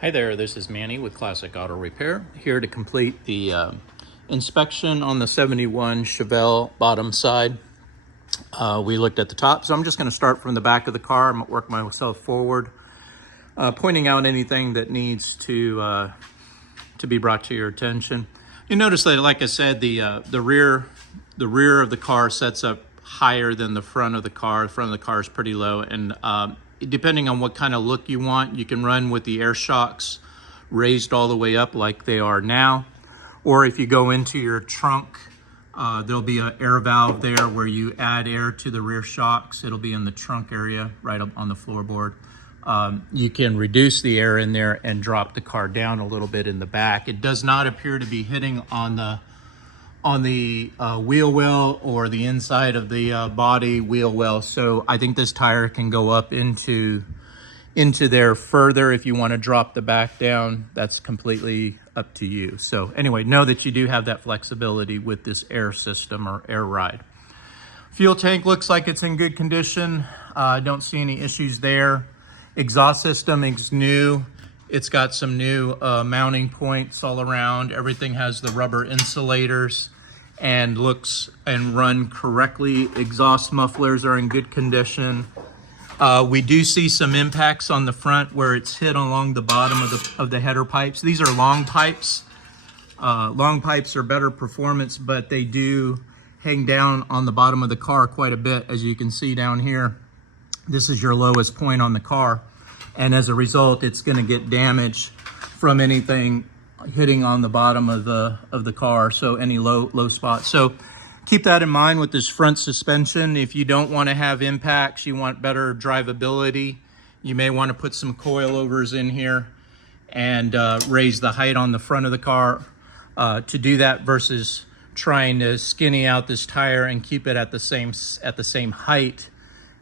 Hi there, this is Manny with Classic Auto Repair, here to complete the inspection on the 71 Chevelle bottom side. We looked at the top, so I'm just going to start from the back of the car. I'm going to work myself forward, pointing out anything that needs to be brought to your attention. You notice that, like I said, the rear of the car sets up higher than the front of the car. The front of the car is pretty low, and depending on what kind of look you want, you can run with the air shocks raised all the way up like they are now. Or if you go into your trunk, there'll be an air valve there where you add air to the rear shocks. It'll be in the trunk area right up on the floorboard. You can reduce the air in there and drop the car down a little bit in the back. It does not appear to be hitting on the wheel well or the inside of the body wheel well. So I think this tire can go up into there further. If you want to drop the back down, that's completely up to you. So anyway, know that you do have that flexibility with this air system or air ride. Fuel tank looks like it's in good condition. Don't see any issues there. Exhaust system is new. It's got some new mounting points all around. Everything has the rubber insulators and looks and run correctly. Exhaust mufflers are in good condition. We do see some impacts on the front where it's hit along the bottom of the header pipes. These are long pipes. Long pipes are better performance, but they do hang down on the bottom of the car quite a bit. As you can see down here, this is your lowest point on the car. And as a result, it's gonna get damaged from anything hitting on the bottom of the car, so any low spots. So keep that in mind with this front suspension. If you don't want to have impacts, you want better drivability, you may want to put some coilovers in here and raise the height on the front of the car to do that, versus trying to skinny out this tire and keep it at the same height.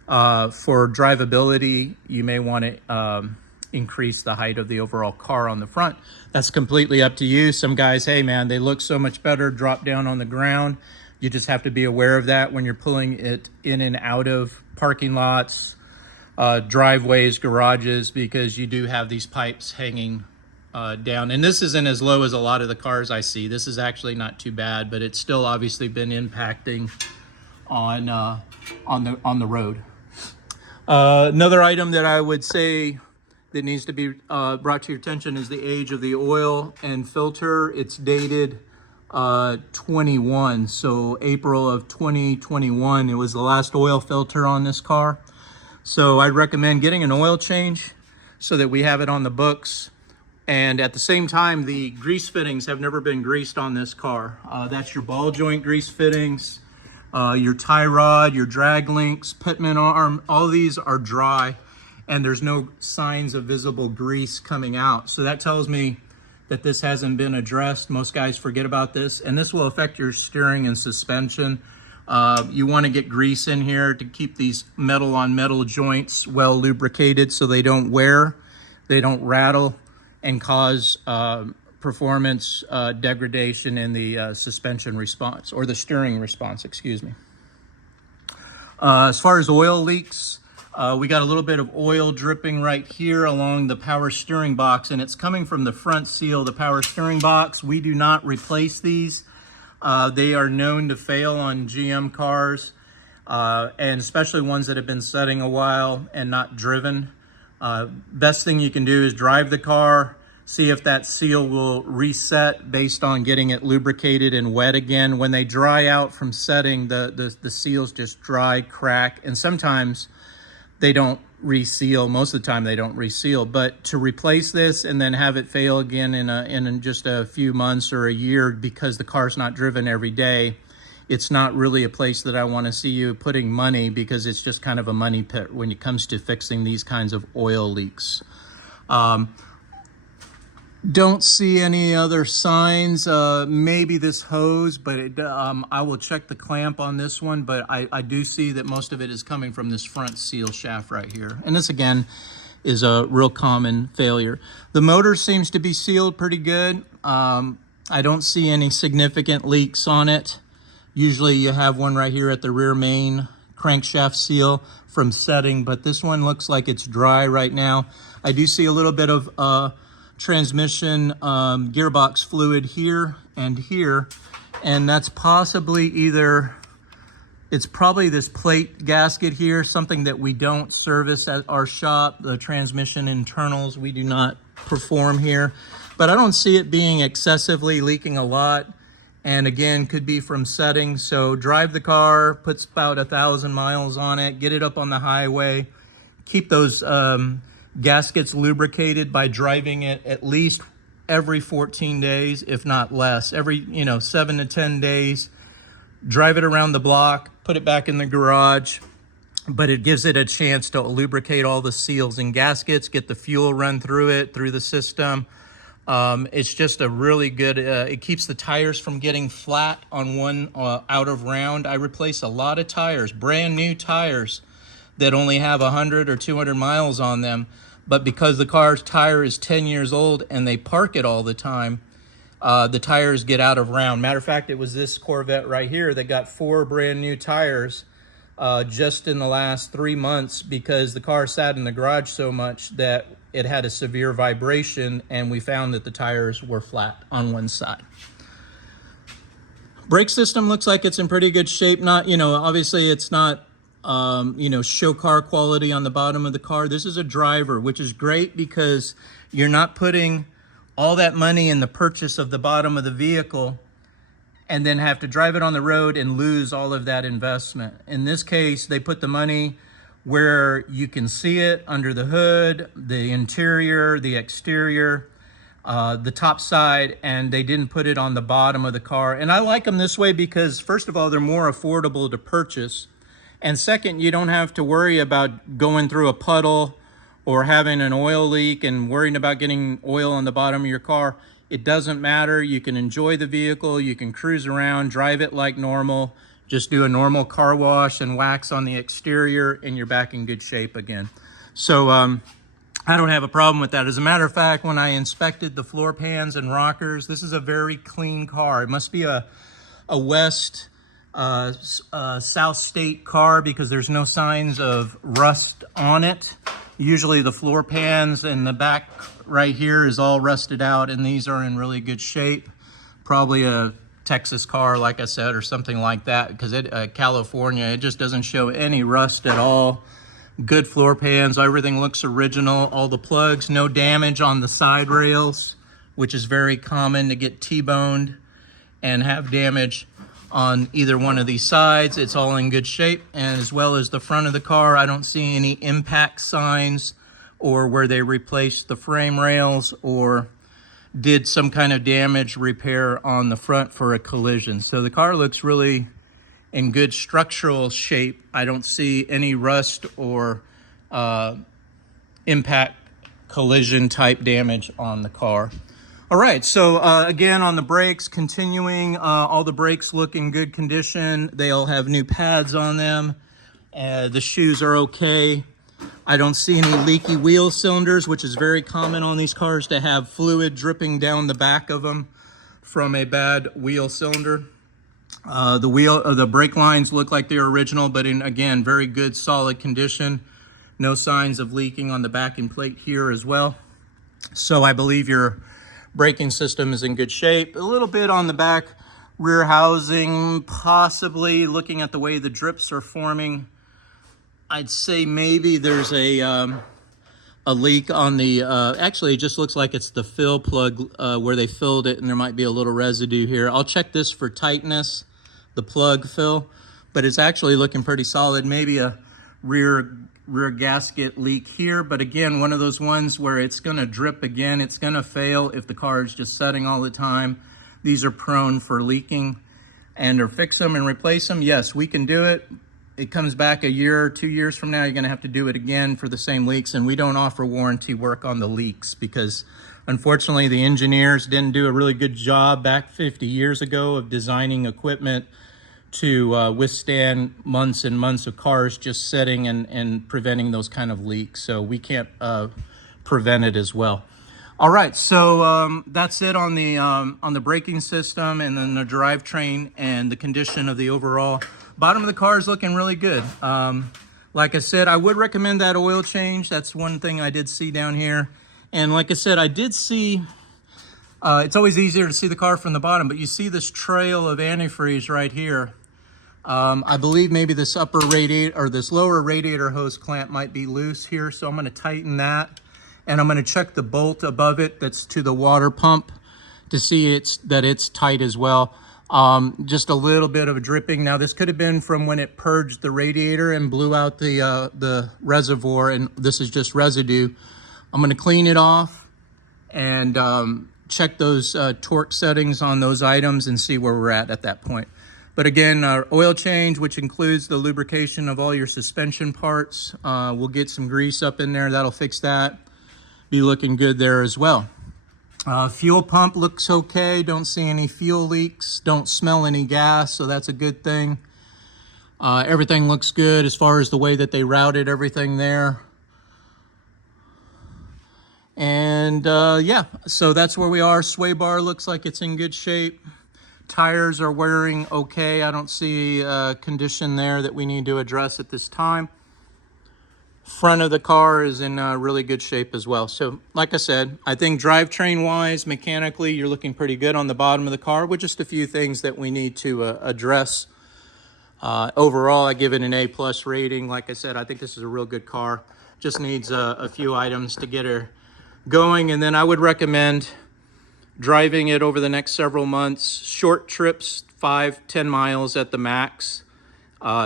For drivability, you may want to increase the height of the overall car on the front. That's completely up to you. Some guys, hey man, they look so much better drop down on the ground. You just have to be aware of that when you're pulling it in and out of parking lots, driveways, garages, because you do have these pipes hanging down. And this isn't as low as a lot of the cars I see. This is actually not too bad, but it's still obviously been impacting on the road. Another item that I would say that needs to be brought to your attention is the age of the oil and filter. It's dated 21, so April of 2021. It was the last oil filter on this car. So I'd recommend getting an oil change so that we have it on the books. And at the same time, the grease fittings have never been greased on this car. That's your ball joint grease fittings, your tie rod, your drag links, pitman arm, all these are dry and there's no signs of visible grease coming out. So that tells me that this hasn't been addressed. Most guys forget about this, and this will affect your steering and suspension. You want to get grease in here to keep these metal on metal joints well lubricated so they don't wear, they don't rattle and cause performance degradation in the suspension response, or the steering response, excuse me. As far as oil leaks, we got a little bit of oil dripping right here along the power steering box, and it's coming from the front seal of the power steering box. We do not replace these. They are known to fail on GM cars, and especially ones that have been setting a while and not driven. Best thing you can do is drive the car, see if that seal will reset based on getting it lubricated and wet again. When they dry out from setting, the seals just dry, crack, and sometimes they don't reseal. Most of the time they don't reseal. But to replace this and then have it fail again in just a few months or a year because the car's not driven every day, it's not really a place that I want to see you putting money, because it's just kind of a money pit when it comes to fixing these kinds of oil leaks. Don't see any other signs. Maybe this hose, but I will check the clamp on this one, but I do see that most of it is coming from this front seal shaft right here. And this again is a real common failure. The motor seems to be sealed pretty good. I don't see any significant leaks on it. Usually you have one right here at the rear main crankshaft seal from setting, but this one looks like it's dry right now. I do see a little bit of transmission gearbox fluid here and here, and that's possibly it's probably this plate gasket here, something that we don't service at our shop. The transmission internals we do not perform here, but I don't see it being excessively leaking a lot. And again, could be from settings. So drive the car, puts about 1,000 miles on it, get it up on the highway, keep those gaskets lubricated by driving it at least every 14 days, if not less. Every 7 to 10 days, drive it around the block, put it back in the garage, but it gives it a chance to lubricate all the seals and gaskets, get the fuel run through it, through the system. It's just a really good, it keeps the tires from getting flat on one out of round. I replace a lot of tires, brand new tires that only have 100 or 200 miles on them. But because the car's tire is 10 years old and they park it all the time, the tires get out of round. Matter of fact, it was this Corvette right here that got 4 brand new tires just in the last 3 months because the car sat in the garage so much that it had a severe vibration, and we found that the tires were flat on one side. Brake system looks like it's in pretty good shape. Not, obviously it's not, show car quality on the bottom of the car. This is a driver, which is great because you're not putting all that money in the purchase of the bottom of the vehicle and then have to drive it on the road and lose all of that investment. In this case, they put the money where you can see it under the hood, the interior, the exterior, the top side, and they didn't put it on the bottom of the car. And I like them this way because, first of all, they're more affordable to purchase. And second, you don't have to worry about going through a puddle or having an oil leak and worrying about getting oil on the bottom of your car. It doesn't matter. You can enjoy the vehicle. You can cruise around, drive it like normal. Just do a normal car wash and wax on the exterior and you're back in good shape again. So I don't have a problem with that. As a matter of fact, when I inspected the floor pans and rockers, this is a very clean car. It must be a West South State car because there's no signs of rust on it. Usually the floor pans and the back right here is all rusted out, and these are in really good shape. Probably a Texas car, like I said, or something like that, because California, it just doesn't show any rust at all. Good floor pans, everything looks original. All the plugs, no damage on the side rails, which is very common to get T-boned and have damage on either one of these sides. It's all in good shape, and as well as the front of the car, I don't see any impact signs or where they replaced the frame rails or did some kind of damage repair on the front for a collision. So the car looks really in good structural shape. I don't see any rust or impact collision type damage on the car. All right, so again, on the brakes, continuing, all the brakes look in good condition. They all have new pads on them. The shoes are okay. I don't see any leaky wheel cylinders, which is very common on these cars to have fluid dripping down the back of them from a bad wheel cylinder. The brake lines look like they're original, but in, again, very good, solid condition. No signs of leaking on the backing plate here as well. So I believe your braking system is in good shape. A little bit on the back rear housing, possibly looking at the way the drips are forming. I'd say maybe there's a leak on the, actually it just looks like it's the fill plug where they filled it, and there might be a little residue here. I'll check this for tightness, the plug fill, but it's actually looking pretty solid. Maybe a rear gasket leak here, but again, one of those ones where it's gonna drip again, it's gonna fail if the car is just setting all the time. These are prone for leaking, and or fix them and replace them. Yes, we can do it. It comes back a year or 2 years from now, you're gonna have to do it again for the same leaks, and we don't offer warranty work on the leaks because unfortunately the engineers didn't do a really good job back 50 years ago of designing equipment to withstand months and months of cars just sitting and preventing those kind of leaks. So we can't prevent it as well. All right, so that's it on the braking system and then the drivetrain and the condition of the overall. Bottom of the car is looking really good. Like I said, I would recommend that oil change. That's one thing I did see down here. And like I said, I did see, it's always easier to see the car from the bottom, but you see this trail of antifreeze right here. I believe maybe this upper radiator or this lower radiator hose clamp might be loose here. So I'm going to tighten that, and I'm going to check the bolt above it that's to the water pump to see that it's tight as well. Just a little bit of a dripping. Now this could have been from when it purged the radiator and blew out the reservoir, and this is just residue. I'm going to clean it off and check those torque settings on those items and see where we're at that point. But again, our oil change, which includes the lubrication of all your suspension parts, we'll get some grease up in there. That'll fix that. Be looking good there as well. Fuel pump looks okay. Don't see any fuel leaks. Don't smell any gas, so that's a good thing. Everything looks good as far as the way that they routed everything there. And yeah, so that's where we are. Sway bar looks like it's in good shape. Tires are wearing okay. I don't see a condition there that we need to address at this time. Front of the car is in really good shape as well. So like I said, I think drivetrain wise, mechanically, you're looking pretty good on the bottom of the car with just a few things that we need to address. Overall, I give it an A+ rating. Like I said, I think this is a real good car. Just needs a few items to get her going. And then I would recommend driving it over the next several months, short trips, 5-10 miles at the max.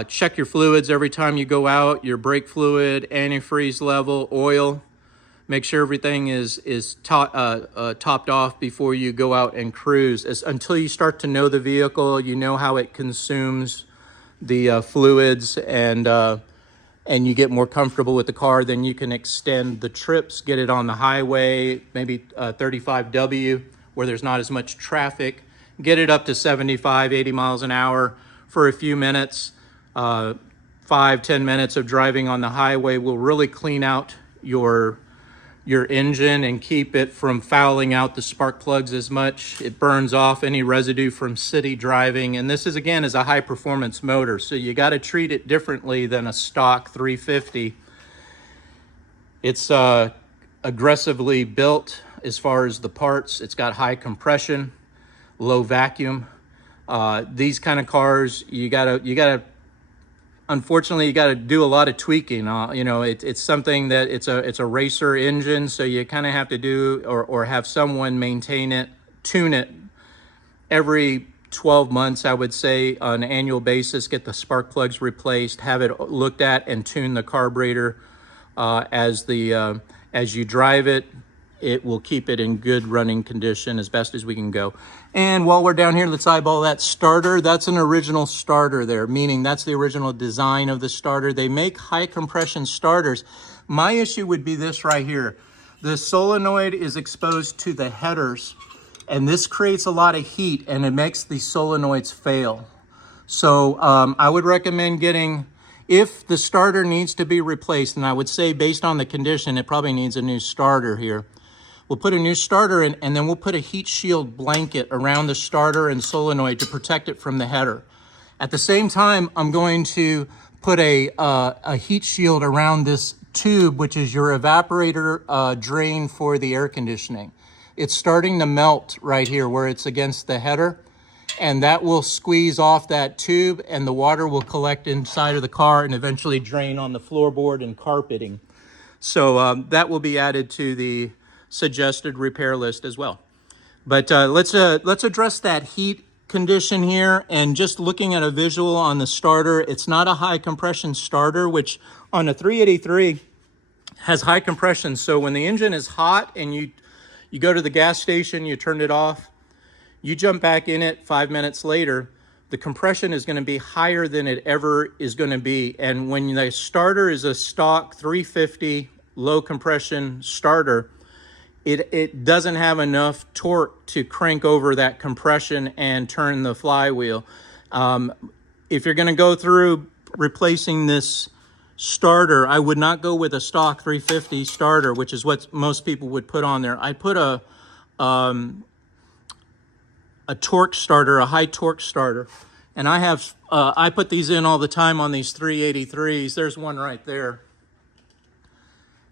Check your fluids every time you go out, your brake fluid, antifreeze level, oil. Make sure everything is topped off before you go out and cruise. Until you start to know the vehicle, you know how it consumes the fluids, and you get more comfortable with the car, then you can extend the trips, get it on the highway, maybe 35W, where there's not as much traffic. Get it up to 75, 80 miles an hour for a few minutes. 5-10 minutes of driving on the highway will really clean out your engine and keep it from fouling out the spark plugs as much. It burns off any residue from city driving. And this is, again, is a high performance motor, so you got to treat it differently than a stock 350. It's aggressively built as far as the parts. It's got high compression, low vacuum. These kind of cars, unfortunately, you got to do a lot of tweaking. You know, it's something that it's a racer engine, so you kind of have to do or have someone maintain it, tune it every 12 months, I would say, on an annual basis. Get the spark plugs replaced, have it looked at, and tune the carburetor as you drive it. It will keep it in good running condition as best as we can go. And while we're down here, let's eyeball that starter. That's an original starter there, meaning that's the original design of the starter. They make high compression starters. My issue would be this right here. The solenoid is exposed to the headers, and this creates a lot of heat, and it makes the solenoids fail. So I would recommend getting, if the starter needs to be replaced, and I would say based on the condition, it probably needs a new starter here. We'll put a new starter in, and then we'll put a heat shield blanket around the starter and solenoid to protect it from the header. At the same time, I'm going to put a heat shield around this tube, which is your evaporator drain for the air conditioning. It's starting to melt right here where it's against the header, and that will squeeze off that tube, and the water will collect inside of the car and eventually drain on the floorboard and carpeting. So that will be added to the suggested repair list as well. But let's address that heat condition here. And just looking at a visual on the starter, it's not a high compression starter, which on a 383 has high compression. So when the engine is hot and you go to the gas station, you turn it off, you jump back in it 5 minutes later, the compression is going to be higher than it ever is going to be. And when the starter is a stock 350 low compression starter, it doesn't have enough torque to crank over that compression and turn the flywheel. If you're going to go through replacing this starter, I would not go with a stock 350 starter, which is what most people would put on there. I put a torque starter, a high torque starter, and I put these in all the time on these 383s. There's one right there.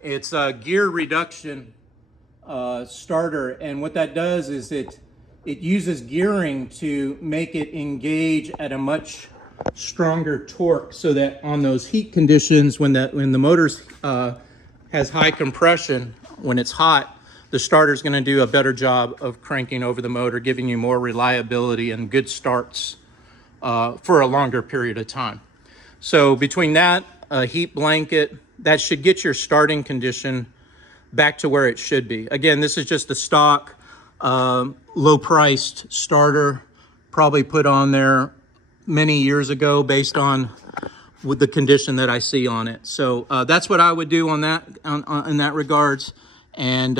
It's a gear reduction starter, and what that does is it uses gearing to make it engage at a much stronger torque, so that on those heat conditions, when the motor's has high compression, when it's hot, the starter's going to do a better job of cranking over the motor, giving you more reliability and good starts for a longer period of time. So between that, a heat blanket, that should get your starting condition back to where it should be. Again, this is just a stock, low-priced starter, probably put on there many years ago based on with the condition that I see on it. So that's what I would do on that, in that regards. And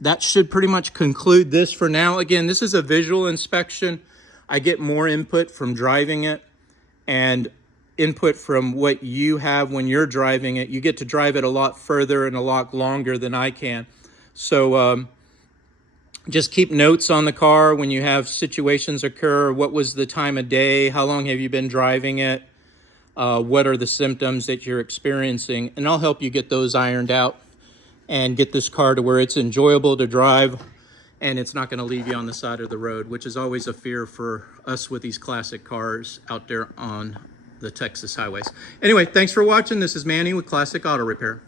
that should pretty much conclude this for now. Again, this is a visual inspection. I get more input from driving it and input from what you have when you're driving it. You get to drive it a lot further and a lot longer than I can. So just keep notes on the car when you have situations occur. What was the time of day? How long have you been driving it? What are the symptoms that you're experiencing? And I'll help you get those ironed out and get this car to where it's enjoyable to drive and it's not going to leave you on the side of the road, which is always a fear for us with these classic cars out there on the Texas highways. Anyway, thanks for watching. This is Manny with Classic Auto Repair.